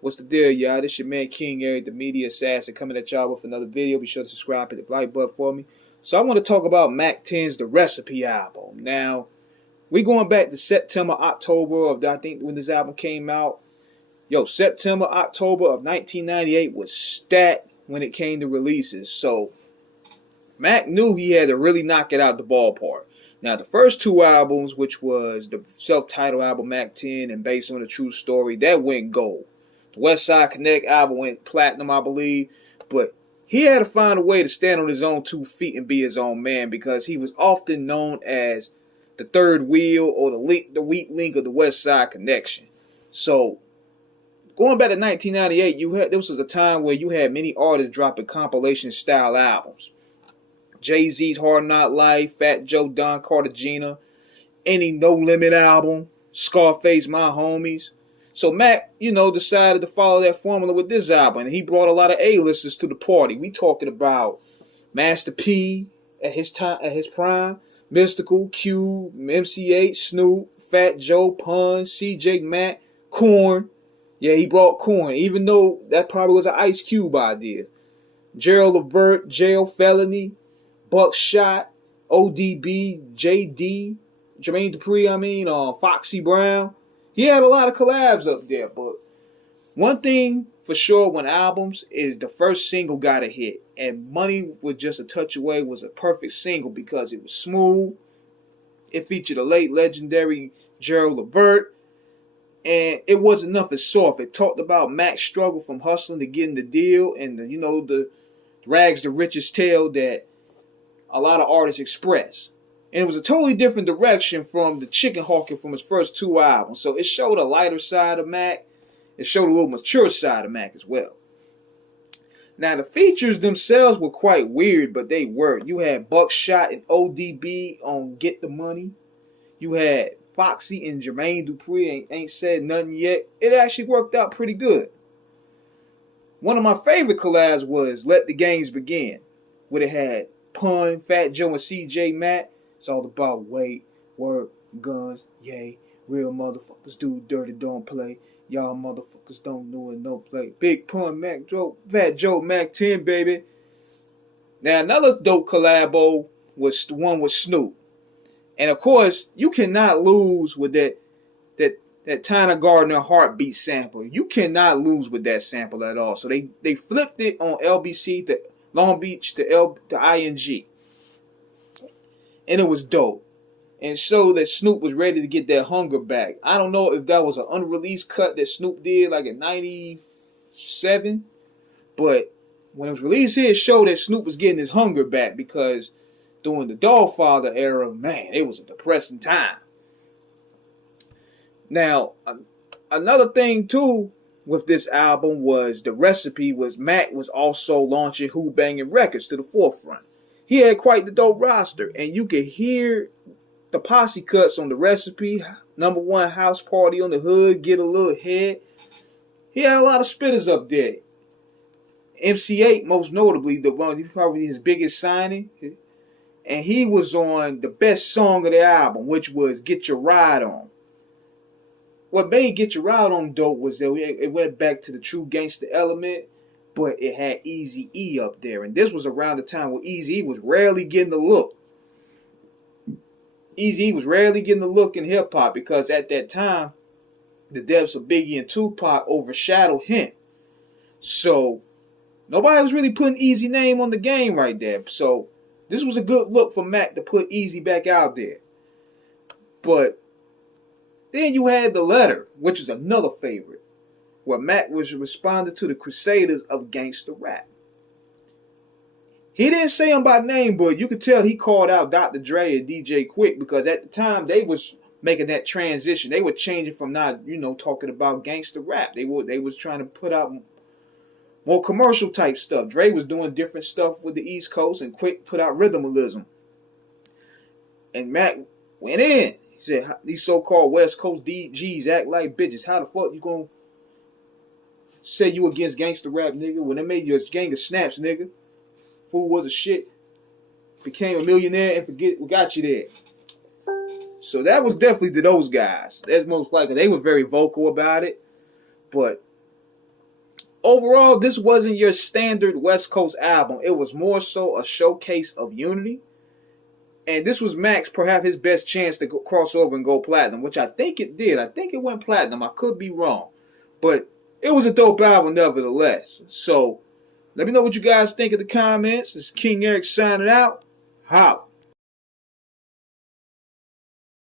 What's the deal, y'all? This your man King Eric, the media assassin, coming at y'all with another video. Be sure to subscribe, hit the like button for me. So I want to talk about Mack 10's The Recipe album. Now, we going back to September, October of, I think, when this album came out. September, October of 1998 was stacked when it came to releases. So Mack knew he had to really knock it out the ballpark. Now, the first two albums, which was the self-titled album Mack 10 and Based on a True Story, that went gold. The West Side Connect album went platinum, I believe. But he had to find a way to stand on his own 2 feet and be his own man, because he was often known as the third wheel or the weak link of the West Side Connection. So, going back to 1998, this was a time where you had many artists dropping compilation-style albums. Jay-Z's Hard Knock Life, Fat Joe, Don Cartagena, any No Limit album, Scarface, My Homies. So Mack, decided to follow that formula with this album, and he brought a lot of A-listers to the party. We talking about Master P at his prime, Mystical, Cube, MC8, Snoop, Fat Joe, Pun, CJ Mack, Korn. Yeah, he brought Korn, even though that probably was an Ice Cube idea. Gerald Levert, Jail Felony, Buckshot, ODB, JD, Jermaine Dupri, Foxy Brown. He had a lot of collabs up there, but one thing for sure when albums is the first single got a hit, and Money Was Just a Touch Away was a perfect single because it was smooth. It featured a late legendary Gerald Levert, and it wasn't nothing soft. It talked about Mack's struggle from hustling to getting the deal, and the rags to riches tale that a lot of artists express. And it was a totally different direction from the chicken hawking from his first two albums. So it showed a lighter side of Mack. It showed a little mature side of Mack as well. Now, the features themselves were quite weird, but they worked. You had Buckshot and ODB on Get the Money. You had Foxy and Jermaine Dupri Ain't Said Nothing Yet. It actually worked out pretty good. One of my favorite collabs was Let the Games Begin, where it had Pun, Fat Joe, and CJ Mack. It's all about weight, work, guns, yay. Real motherfuckers do dirty, don't play. Y'all motherfuckers don't know it, no play. Big Pun, Mack Joe, Fat Joe, Mack 10, baby. Now, another dope collabo was the one with Snoop. And of course, you cannot lose with that Tyna Gardner Heartbeat sample. You cannot lose with that sample at all. So they flipped it on LBC to Long Beach to ING. And it was dope. And showed that Snoop was ready to get that hunger back. I don't know if that was an unreleased cut that Snoop did like in 97. But when it was released here, it showed that Snoop was getting his hunger back, because during the Dogfather era, man, it was a depressing time. Now, another thing too with this album was the recipe was Mack was also launching Who Banging Records to the forefront. He had quite the dope roster, and you could hear the posse cuts on the recipe. Number One, House Party on the Hood, Get a Little Head. He had a lot of spitters up there. MC8, most notably, the one probably his biggest signing, and he was on the best song of the album, which was Get Your Ride On. What made Get Your Ride On dope was that it went back to the true gangster element, but it had Eazy-E up there. And this was around the time where Eazy-E was rarely getting the look. Eazy-E was rarely getting the look in hip-hop, because at that time, the deaths of Biggie and Tupac overshadowed him. So, nobody was really putting Eazy name on the game right there. So, this was a good look for Mack to put Eazy back out there. But then you had The Letter, which is another favorite, where Mack was responding to the crusaders of gangster rap. He didn't say them by name, but you could tell he called out Dr. Dre and DJ Quick, because at the time they was making that transition. They were changing from not, talking about gangster rap. They was trying to put out more commercial type stuff. Dre was doing different stuff with the East Coast, and Quick put out rhythmalism. And Mack went in. He said, these so-called West Coast DGs act like bitches. How the fuck you gonna say you against gangster rap, nigga, when they made you a gang of snaps, nigga? Fool was a shit. Became a millionaire and forget what got you there. So that was definitely to those guys. That's most likely. They were very vocal about it. But overall, this wasn't your standard West Coast album. It was more so a showcase of unity. And this was Mack's perhaps his best chance to cross over and go platinum, which I think it did. I think it went platinum. I could be wrong. But it was a dope album nevertheless. So let me know what you guys think in the comments. This is King Eric signing out. Holla.